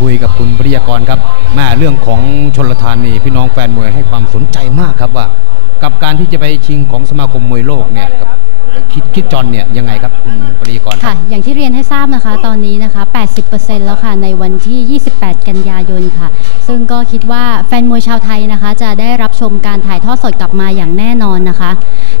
คุยกับคุณปริยากรครับแม่เรื่องของชนลทานนี่พี่น้องแฟนมวยให้ความสนใจมากครับว่า กับการที่จะไปชิงของสมาคมมวยโลกเนี่ยกับ คิดคิดจอนเนี่ยยังไงครับคุณปริยกรค่ะ อย่างที่เรียนให้ทราบนะคะตอนนี้นะคะ 80%แล้วค่ะ ในวันที่ 28 กันยายนค่ะ ซึ่งก็คิดว่าแฟนมวยชาวไทยนะคะ จะได้รับชมการถ่ายทอดสดกลับมาอย่างแน่นอนนะคะ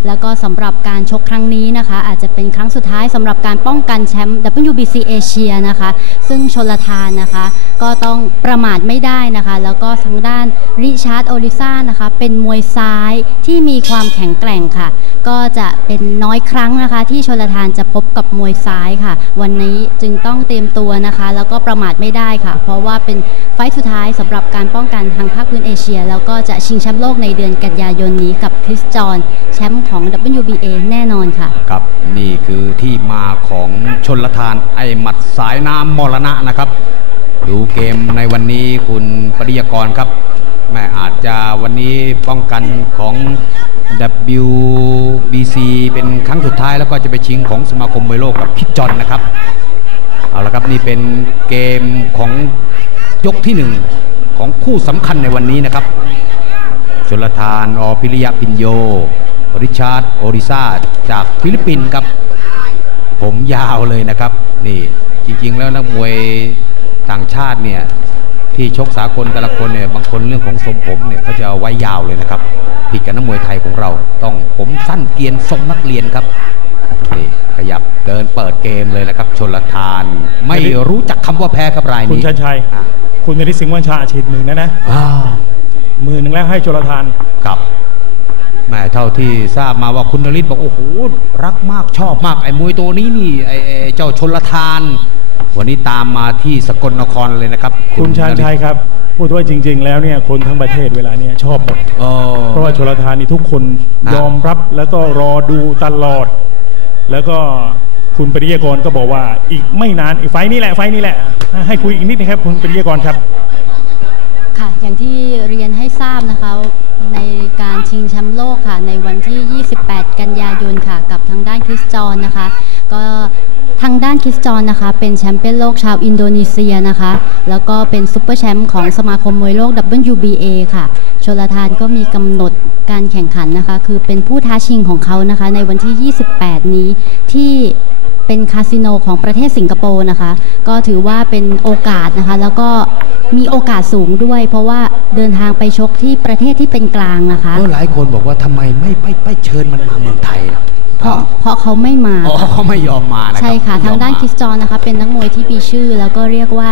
แล้วก็สำหรับการชกครั้งนี้นะคะ อาจจะเป็นครั้งสุดท้ายสำหรับการป้องกันแชมป์ WBC เอเชียนะคะ ซึ่งชนลทานนะคะ ก็ต้องประมาทไม่ได้นะคะ แล้วก็ทางด้านริชาร์ดโอลิซ่านะคะ เป็นมวยซ้ายที่มีความแข็งแกร่งค่ะ ก็จะเป็นน้อยครั้งนะคะที่ชนลทานจะพบกับมวยซ้ายค่ะ วันนี้จึงต้องเตรียมตัวนะคะ แล้วก็ประมาทไม่ได้ค่ะ เพราะว่าเป็นไฟต์สุดท้ายสำหรับการป้องกันทางภาคพื้นเอเชีย แล้วก็จะชิงแชมป์โลกในเดือนกันยายนนี้กับคริสจอนแชมป์ของ WBA แน่นอนค่ะครับนี่คือที่มาของชนลทานไอหมัดสายน้ำมรณะนะครับดูเกมในวันนี้คุณปริยกรครับแม่อาจจะวันนี้ป้องกันของ WBC เป็นครั้งสุดท้ายแล้วก็จะไปชิงของสมาคมมวยโลกกับพิจจอนนะครับ เอาละครับนี่เป็นเกมของยกที่หนึ่งของคู่สำคัญในวันนี้นะครับชลทานอพิริยะปินโย ริชาร์ดโอริซาจากฟิลิปปินส์ครับ ผมยาวเลยนะครับ นี่จริงๆแล้วนักมวยต่างชาติเนี่ยที่ชกสากลแต่ละคนเนี่ยบางคนเรื่องของทรงผมเนี่ยเขาจะเอาไว้ยาวเลยนะครับ ผิดกับนักมวยไทยของเราต้องผมสั้นเกรียนทรงนักเรียนครับนี่ขยับเดินเปิดเกมเลยนะครับ ชนลทานไม่รู้จักคำว่าแพ้ครับรายคุณนี้ชันชัยอะคุณนริสิงห์วัญชาอาชีพหมื่นนะนะอ้าวหมื่นหนึ่งแล้วให้จุลทานครับแม่เท่าที่ทราบมาว่าคุณนฤทธิ์บอกโอ้โหรักมากชอบมากไอ้มวยตัวนี้นี่ไอ้ไอ้เจ้าชนละทาน วันนี้ตามมาที่สกลนครเลยนะครับ คุณชาญชัยครับ พูดว่าจริง ๆ แล้วเนี่ยคนทั้งประเทศเวลาเนี่ยชอบหมดเออเพราะว่าชลทานนี่ทุกคนครับยอมรับแล้วก็รอดูตลอด แล้วก็คุณปริยากรก็บอกว่า อีกไม่นานอีกไฟล์นี้แหละไฟล์นี้แหละ ให้คุยอีกนิดนะครับคุณปริยากรครับ ค่ะ อย่างที่เรียนให้ทราบนะคะ ในการชิงแชมป์โลกค่ะ ในวันที่ 28 กันยายนค่ะ กับทางด้านคริสจอนนะคะ ก็ ทางด้านคริสจอนนะคะเป็นแชมป์เปี้ยนโลกชาวอินโดนีเซียนะคะ แล้วก็เป็นซุปเปอร์แชมป์ของสมาคมมวยโลก WBA ค่ะ ชลทานก็มีกำหนดการแข่งขันนะคะ คือเป็นผู้ท้าชิงของเขานะคะ ในวันที่ 28 นี้ที่เป็นคาสิโนของประเทศสิงคโปร์นะคะ ก็ถือว่าเป็นโอกาสนะคะ แล้วก็มีโอกาสสูงด้วย เพราะว่าเดินทางไปชกที่ประเทศที่เป็นกลางนะคะเออหลายคนบอกว่าทำไมไม่ไปไปเชิญมันมาเมืองไทยล่ะ เพราะเพราะเขาไม่มาอ๋อเขาไม่ยอมมานะครับใช่ค่ะไม่ยอมทางด้านมคริสจอนนะคะ เป็นนักมวยที่มีชื่อ แล้วก็เรียกว่า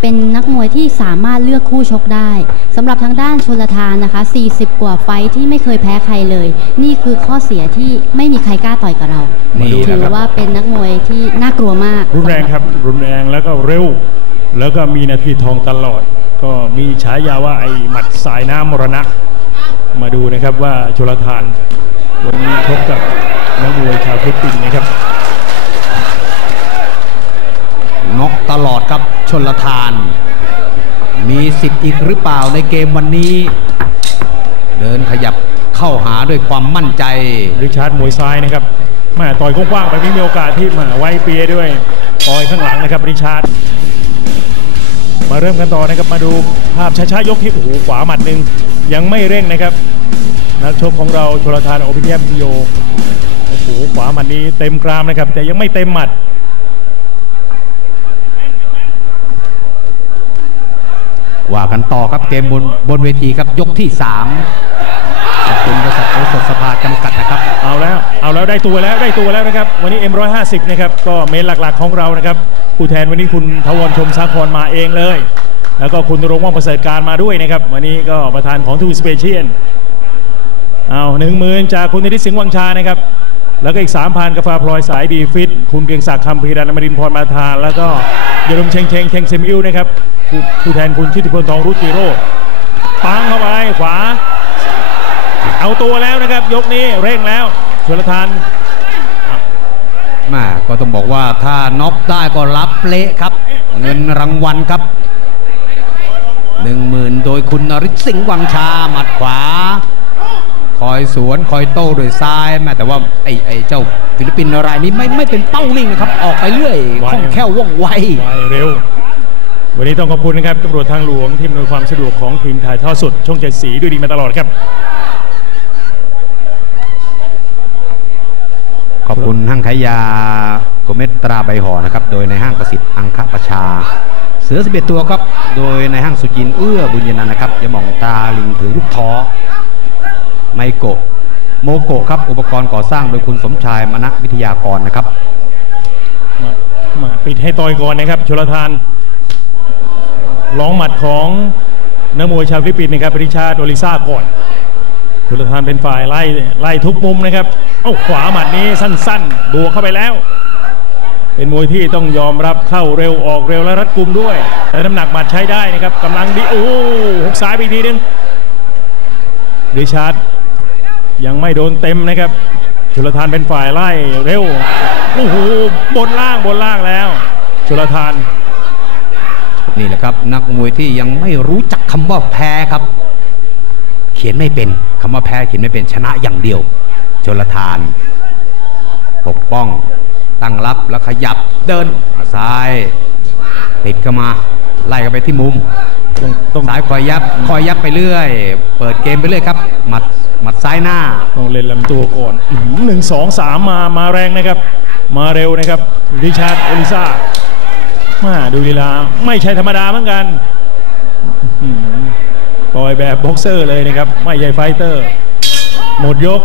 เป็นนักมวยที่สามารถเลือกคู่ชกได้สำหรับทางด้านชลทานนะคะ 40 กว่าไฟท์ที่ไม่เคยแพ้ใครเลย นี่คือข้อเสียที่ไม่มีใครกล้าต่อยกับเรานี่ถืนะอครับว่าเป็นนักมวยที่น่ากลัวมาก รุนแรงครับ รุนแรงแล้วก็เร็ว แล้วก็มีนาทีทองตลอด ก็มีฉายาว่าไอ้หมัดสายน้ำมรณะ มาดูนะครับว่าชลทาน วันนี้พบกับ นักมวยชาวฟิลิปปินส์นะครับน็อกตลอดครับชนลทาน มีสิทธิ์อีกหรือเปล่าในเกมวันนี้ เดินขยับเข้าหาด้วยความมั่นใจริชาร์ดมวยซ้ายนะครับแมาต่อยกว้างๆไปไม่มีโอกาสที่มาไว้เปียด้วยต่อยข้างหลังนะครับริชาร์ดมาเริ่มกันต่อนะครับมาดูภาพช้าๆยกที่โอ้โหขวาหมัดหนึ่งยังไม่เร่งนะครับนักชกของเราชลทานโอพิเนียมโย โอ้โหขวาหมัดนี้เต็มกรามนะครับ แต่ยังไม่เต็มหมัด ว่ากันต่อครับเกมบนบนเวทีครับยกที่3ขอบคุณบริษัทโอสถสภาจำกัดนะครับ เอาแล้วเอาแล้วได้ตัวแล้วได้ตัวแล้วนะครับ วันนี้ M150 นะครับก็เมนหลักๆของเรานะครับผู้แทนวันนี้คุณทวรชมสาครมาเองเลย แล้วก็คุณรงว่องประเสริฐการมาด้วยนะครับ วันนี้ก็ประธานของทูสเปเชียนเอาหนึ่งหมื่นจากคุณนิติสิงห์วังชานะครับ แล้วก็อีกสามพันกาแฟพลอยสายดีฟิต คุณเกรียงศักดิ์คำพีรันมรินพรมาทาน แล้วก็ยรมเชงเชงเชงเซมอิวนะครับผู้แทนคุณชิติพลทองรุจิโรจน์ปังเข้าไปขวา เอาตัวแล้วนะครับ ยกนี้เร่งแล้วชลทานม่ก็ต้องบอกว่าถ้าน็อกได้ก็รับเละครับ เงินรางวัลครับ1 0,000โดยคุณนริศสิงห์วังชาหมัดขวา อยสวนคอยโต้ด้วยซ้ายแม่แต่ว่าไอ้ไอ้เจ้าฟิลิปปินส์รายนี้ไม่ไม่เป็นเป้านิ่งนะครับ ออกไปเรื่อยไวคล่องแคล่วว่องไวไวเร็ว วันนี้ต้องขอบคุณนะครับตำรวจทางหลวงที่อำนวยความสะดวกของทีมถ่ายทอดสดช่องเจ็ดสีด้วยดีมาตลอดครับขอบคุณห้างขายยาโกเมตตราใบห่อนะครับ โดยในห้างประสิทธิ์อังคประชา เสือ11ตัวครับ โดยในห้างสุจินเอื้อบุญยนันท์นะครับยาหม่องตาลิงถือลูกท้อ ไมโกะโมโกะครับ อุปกรณ์ก่อสร้างโดยคุณสมชายมณวิทยากรนะครับ มามาปิดให้ต่อยก่อนนะครับชลทานลองหมัดของนักมวยชาวฟิลิปปินส์นะครับริชาร์ดโอลิซ่าก่อนชลทานเป็นฝ่ายไล่ไล่ทุกมุมนะครับเอ้าขวาหมัดนี้สั้นๆบวกเข้าไปแล้ว เป็นมวยที่ต้องยอมรับเข้าเร็วออกเร็วและรัดกุมด้วยแต่น้ำหนักหมัดใช้ได้นะครับกำลังดีโอ้หกซ้ายไปอีกทีนึงริชาร์ด ยังไม่โดนเต็มนะครับชลทานเป็นฝ่ายไล่เร็วโอ้โหบนล่างบนล่างแล้วชลทาน นี่แหละครับ นักมวยที่ยังไม่รู้จักคำว่าแพ้ครับ เขียนไม่เป็นคำว่าแพ้เขียนไม่เป็นชนะอย่างเดียวชนลทาน ปกป้อง ตั้งรับแล้วขยับเดินซ้ายติดเข้ามา ไล่กันไปที่มุมต้องต้องซ้ายคอยยับคอยยับไปเรื่อย เปิดเกมไปเรื่อยครับหมัด หมัดซ้ายหน้าต้องเล่นลำตัวก่อนหนึ่งสองสามมามาแรงนะครับ มาเร็วนะครับริชาร์ดโอลิซ่ามาดูลีลาไม่ใช่ธรรมดาเหมือนกันปล่อยแบบบ็อกเซอร์เลยนะครับ ไม่ใช่ไฟเตอร์ หมดยก